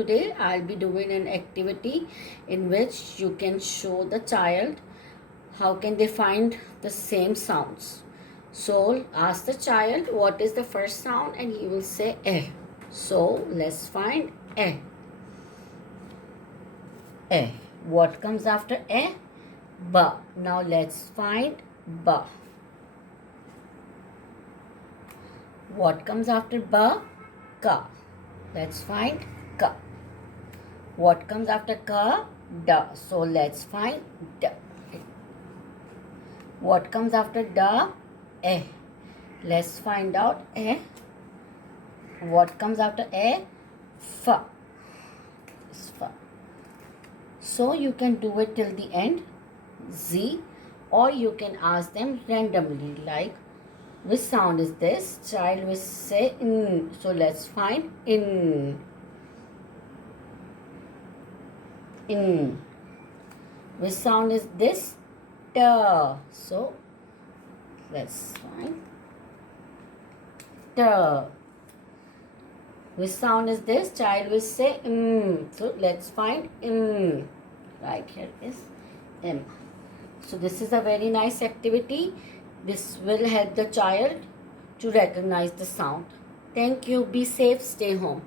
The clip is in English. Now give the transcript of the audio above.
Today I'll be doing an activity in which you can show the child how can they find the same sounds. So ask the child what is the first sound and he will say eh. So let's find eh. Eh. What comes after eh? Ba. Now let's find ba. What comes after ba? Ka. Let's find ka. What comes after ka? Da. So let's find da. What comes after da? Eh. Let's find out eh. What comes after eh? Fa. It's fa. So you can do it till the end, Z, or you can ask them randomly like which sound is this? Child will say in. So let's find in. In. Which sound is this? Ta. So let's find ta. Which sound is this? Child will say So let's find Right here is M. So this is a very nice activity. This will help the child to recognize the sound. Thank you. Be safe. Stay home.